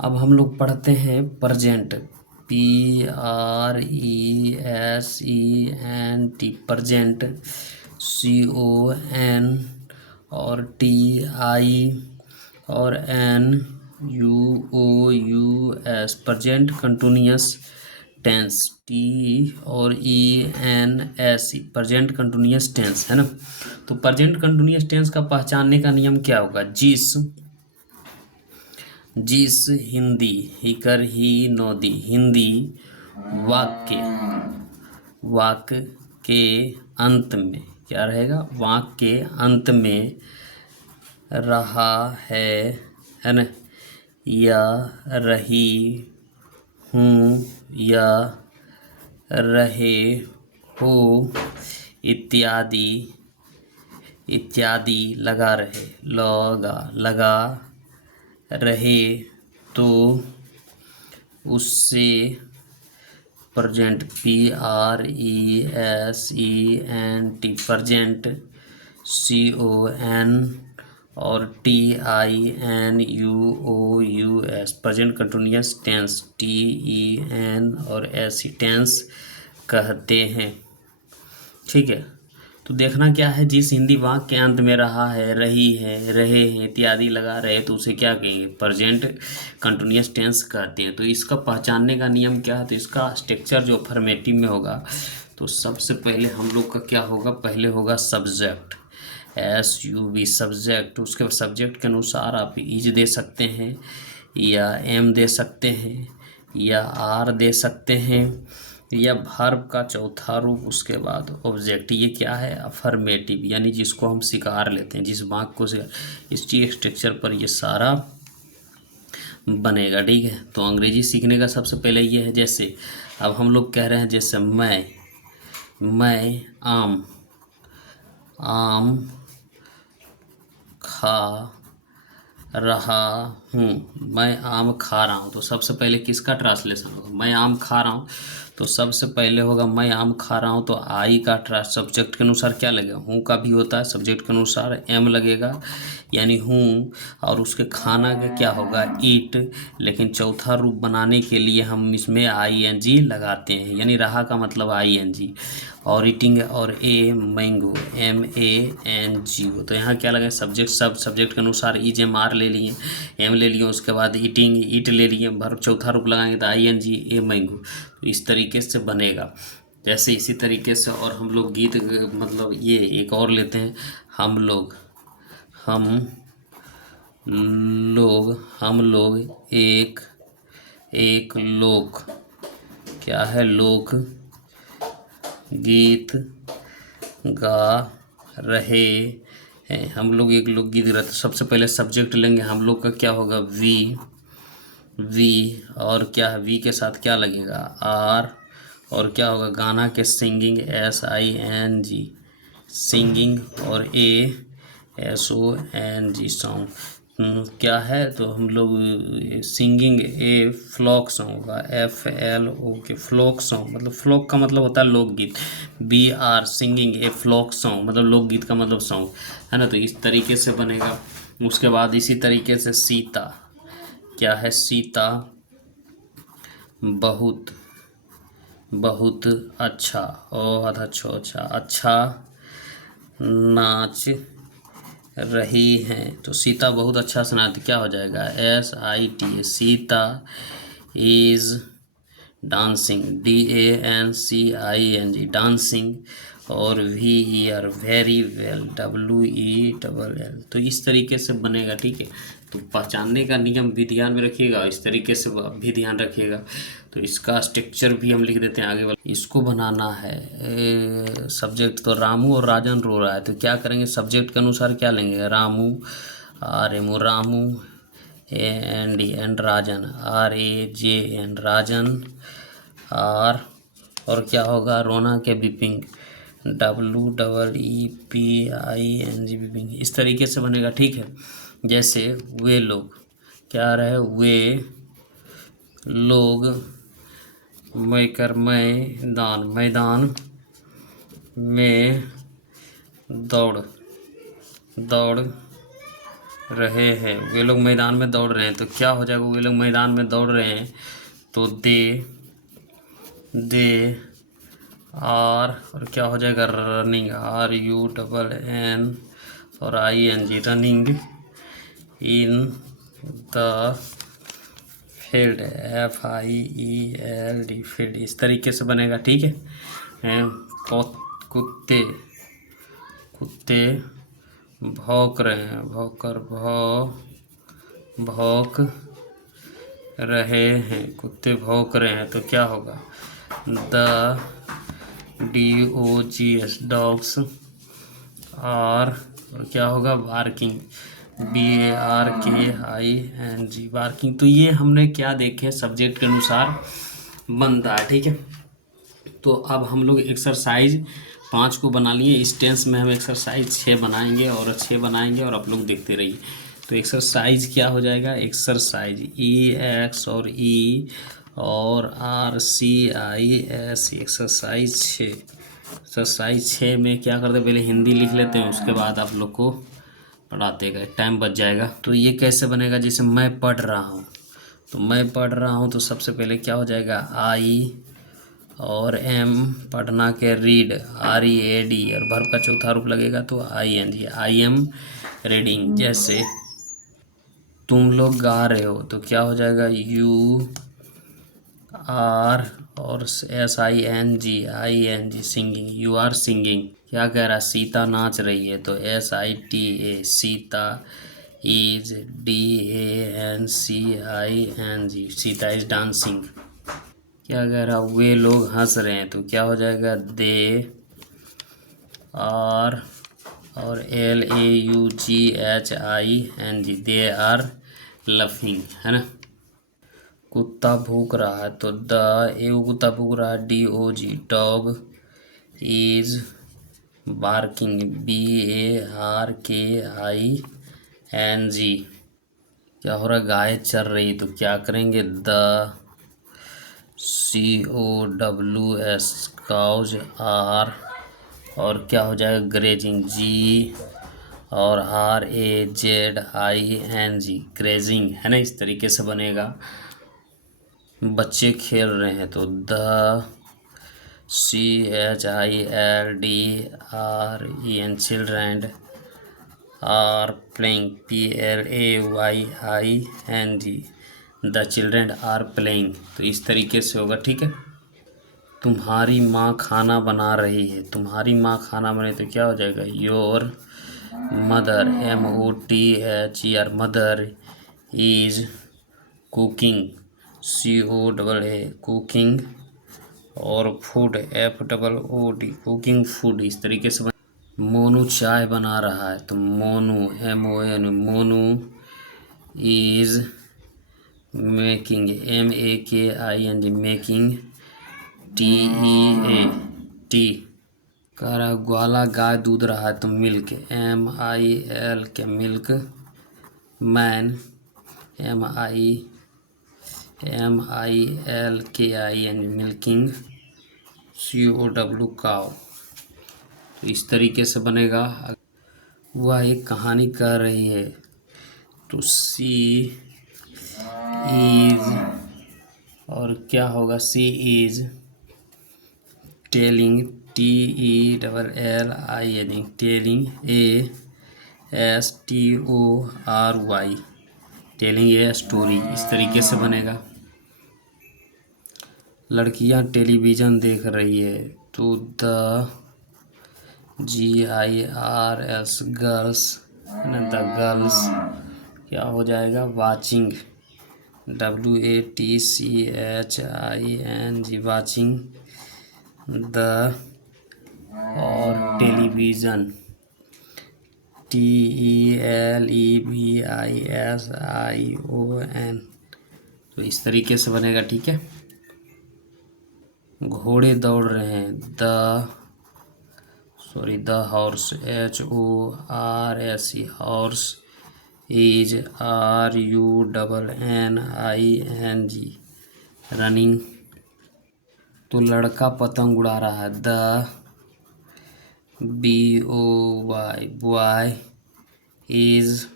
अब हम लोग पढ़ते हैं प्रेजेंट, PRESENT, प्रेजेंट, CON और TI और NUOUS, present continuous tense, T और ENS, प्रेजेंट कंटिन्यूअस टेंस, है ना। तो प्रेजेंट कंटिन्यूअस टेंस का पहचानने का नियम क्या होगा? जिस हिंदी हिकर ही नोदी हिंदी वाक्य के अंत में क्या रहेगा? वाक्य के अंत में रहा है ना, या रही हूँ या रहे हो इत्यादि लगा रहे तो उससे प्रेजेंट, PRESENT, प्रेजेंट, CON और TINUOUS, present continuous tense, TEN और SE टेंस कहते हैं। ठीक है, तो देखना क्या है, जिस हिंदी वाक्य के अंत में रहा है, रही है, रहे हैं इत्यादि लगा रहे तो उसे क्या कहेंगे? प्रेजेंट कंटिन्यूअस टेंस कहते हैं। तो इसका पहचानने का नियम क्या है? तो इसका स्ट्रक्चर जो अफर्मेटिव में होगा, तो सबसे पहले हम लोग का क्या होगा? पहले होगा सब्जेक्ट, SUB सब्जेक्ट। उसके बाद सब्जेक्ट के अनुसार आप इज दे सकते हैं या एम दे सकते हैं या आर दे सकते हैं या वर्ब का चौथा रूप, उसके बाद ऑब्जेक्ट। ये क्या है? अफर्मेटिव, यानी जिसको हम स्वीकार लेते हैं, जिस वाक्य को इस चीज स्ट्रक्चर पर ये सारा बनेगा। ठीक है, तो अंग्रेजी सीखने का सबसे पहले ये है, जैसे अब हम लोग कह रहे हैं, जैसे मैं आम खा रहा हूँ, मैं आम खा रहा हूँ। तो सबसे पहले किसका ट्रांसलेशन होगा? मैं आम खा रहा हूँ, तो सबसे पहले होगा मैं आम खा रहा हूँ, तो आई का सब्जेक्ट के अनुसार क्या लगेगा? हूँ का भी होता है, सब्जेक्ट के अनुसार एम लगेगा, यानी हूँ। और उसके खाना का क्या होगा? ईट। लेकिन चौथा रूप बनाने के लिए हम इसमें ING लगाते हैं, यानी रहा का मतलब ING, और ईटिंग और मैंगो MANGO। तो यहाँ क्या लगे? सब्जेक्ट, सब सब्जेक्ट के अनुसार इज एम आर ले लिए, एम ले लिए, उसके बाद ईट ले लिए, वर्ब चौथा रूप लगाएंगे तो ING मैंगो। तो इस तरीके से बनेगा। जैसे इसी तरीके से और हम लोग गीत, मतलब ये एक और लेते हैं, हम लोग एक लोक, क्या है? लोक गीत गा रहे हैं। हम लोग एक लोकगीत गा रहे। तो सबसे पहले सब्जेक्ट लेंगे, हम लोग का क्या होगा? वी और क्या है? वी के साथ क्या लगेगा? आर। और क्या होगा? गाना के सिंगिंग, SING सिंगिंग, और SONG सॉन्ग। क्या है? तो हम लोग सिंगिंग फ्लॉक सॉन्ग होगा, FLO के फ्लॉक सॉन्ग, मतलब फ्लॉक का मतलब होता है लोकगीत। BR सिंगिंग फ्लॉक सॉन्ग, मतलब लोकगीत का मतलब सॉन्ग, है ना। तो इस तरीके से बनेगा। उसके बाद इसी तरीके से सीता, क्या है? सीता बहुत अच्छा, अच्छा नाच रही हैं। तो सीता बहुत अच्छा से नाच, क्या हो जाएगा? SITA, Sita is dancing, DANCING dancing, और VER वेरी वेल, WELL। तो इस तरीके से बनेगा। ठीक है, तो पहचानने का नियम भी ध्यान में रखिएगा, इस तरीके से भी ध्यान रखिएगा। तो इसका स्ट्रक्चर भी हम लिख देते हैं आगे वाला। इसको बनाना है सब्जेक्ट, तो रामू और राजन रो रहा है, तो क्या करेंगे? सब्जेक्ट के अनुसार क्या लेंगे? Ramu, Ramu, and Rajan, RAJN Rajan, are. और क्या होगा? रोना के बिपिंग, WEEPING बिपिंग। इस तरीके से बनेगा। ठीक है, जैसे वे लोग, क्या रहे? वे लोग मैदान में दौड़ रहे हैं, वे लोग मैदान में दौड़ रहे हैं, तो क्या हो जाएगा, वे लोग मैदान में दौड़ रहे हैं, तो दे और क्या हो जाएगा, रनिंग, RUNN और ING, running in the field, FIELD, field. इस तरीके से बनेगा, ठीक है। कुत्ते कुत्ते भौंक रहे हैं, भौंक रहे हैं, कुत्ते भौंक रहे हैं, तो क्या होगा, द DOGS, डॉग्स और क्या होगा, बार्किंग, BARKING, बार्किंग। तो ये हमने क्या देखे, सब्जेक्ट के अनुसार बनता है, ठीक है। तो अब हम लोग एक्सरसाइज 5 को बना लिए। इस टेंस में हम एक्सरसाइज 6 बनाएंगे और आप लोग देखते रहिए। तो एक्सरसाइज क्या हो जाएगा, एक्सरसाइज EX और E और RCIS, एक्सरसाइज 6। एक्सरसाइज 6 में क्या करते हैं, पहले हिंदी लिख लेते हैं, उसके बाद आप लोग को पढ़ाते गए, टाइम बच जाएगा। तो ये कैसे बनेगा, जैसे मैं पढ़ रहा हूँ, तो मैं पढ़ रहा हूँ, तो सबसे पहले क्या हो जाएगा, I और M, पढ़ना के रीड, READ, और वर्ब का चौथा रूप लगेगा तो ING, I am रीडिंग। जैसे तुम लोग गा रहे हो, तो क्या हो जाएगा, U R और SING, singing, you are singing. क्या कह रहा है, सीता नाच रही है, तो SITA, Sita, is DANCING, Sita is dancing. क्या कह रहा, वे लोग हंस रहे हैं, तो क्या हो जाएगा, दे आर और LAUGHING, दे आर लफिंग, है ना। कुत्ता भूख रहा है, तो एगो कुत्ता भूख रहा है, DOG, dog is barking, BARKING। क्या हो रहा है, गाय चर रही, तो क्या करेंगे, COWS, काउज, R और क्या हो जाएगा, ग्रेजिंग, G और RAZING, ग्रेजिंग, है ना। इस तरीके से बनेगा। बच्चे खेल रहे हैं, तो CHILDREN, children, are playing, PLAYING, the children are playing. तो इस तरीके से होगा, ठीक है। तुम्हारी माँ खाना बना रही है, तुम्हारी माँ खाना बने, तो क्या हो जाएगा, your mother, MOTHER, mother is cooking, COAA, cooking और फूड, FOOD, कुकिंग फूड। इस तरीके से मोनू चाय बना रहा है, तो Monu, MON, Monu is making, MAKING, making, TEA, कह रहा ग्वाला गाय दूध रहा है, तो milk, MILK, milk, man, MILKING, milking, COW, काव। तो इस तरीके से बनेगा। वह एक कहानी कह रही है, तो सी इज और क्या होगा, she is telling, TELLING, telling, ASTORY, telling a story. इस तरीके से बनेगा। लड़कियां टेलीविज़न देख रही है, तो the GIRLS, girls, the girls क्या हो जाएगा, वाचिंग, WATCHING, वाचिंग द और टेलीविज़न, TELEVISION। तो इस तरीके से बनेगा, ठीक है। घोड़े दौड़ रहे हैं, the horse, HORSE, horse is RUNNING, running. तो लड़का पतंग उड़ा रहा है, द BOY, बॉय इज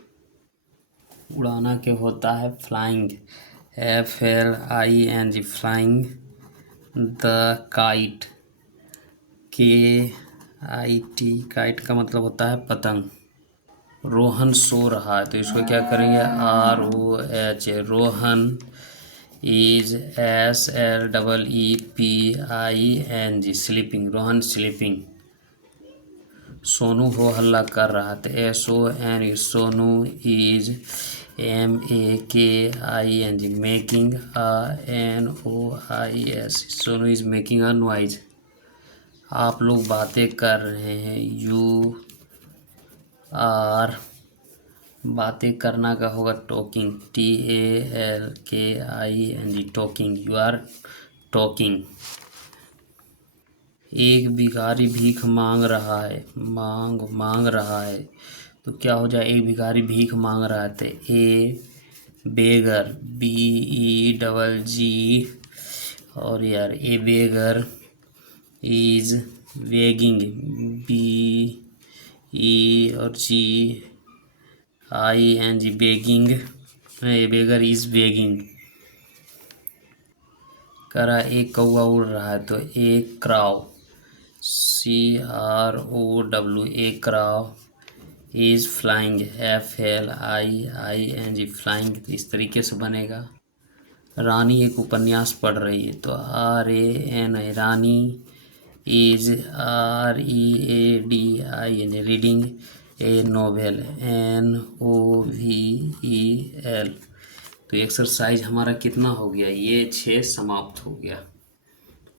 उड़ाना क्या होता है? Flying, FLING, flying. The kite, KIT, kite का मतलब होता है पतंग। रोहन सो रहा है, तो इसको क्या करेंगे? ROH, Rohan is SLEEPING, sleeping, Rohan sleeping. Sonu हो हल्ला कर रहा था, SON, Sonu is MAKING, making NOIS, Sonu is making a noise. आप लोग बातें कर रहे हैं, यू आर, बातें करना का होगा talking, TALKING, talking, you are talking. एक भिखारी भीख मांग रहा है, मांग रहा है, तो क्या हो जाए? एक भिखारी भीख मांग रहा है, तो बेगर, BEGG, और यार बेगर इज बेगिंग, BE और GING, begging, beggar is begging. करा एक कौवा उड़ रहा है, तो एक क्राउ, CROW, एक crow is flying, FLIING, flying. तो इस तरीके से बनेगा। रानी एक उपन्यास पढ़ रही है, तो RAN, Rani is READING, reading A novel, NOVEL। तो एक्सरसाइज हमारा कितना हो गया? ये 6 समाप्त हो गया।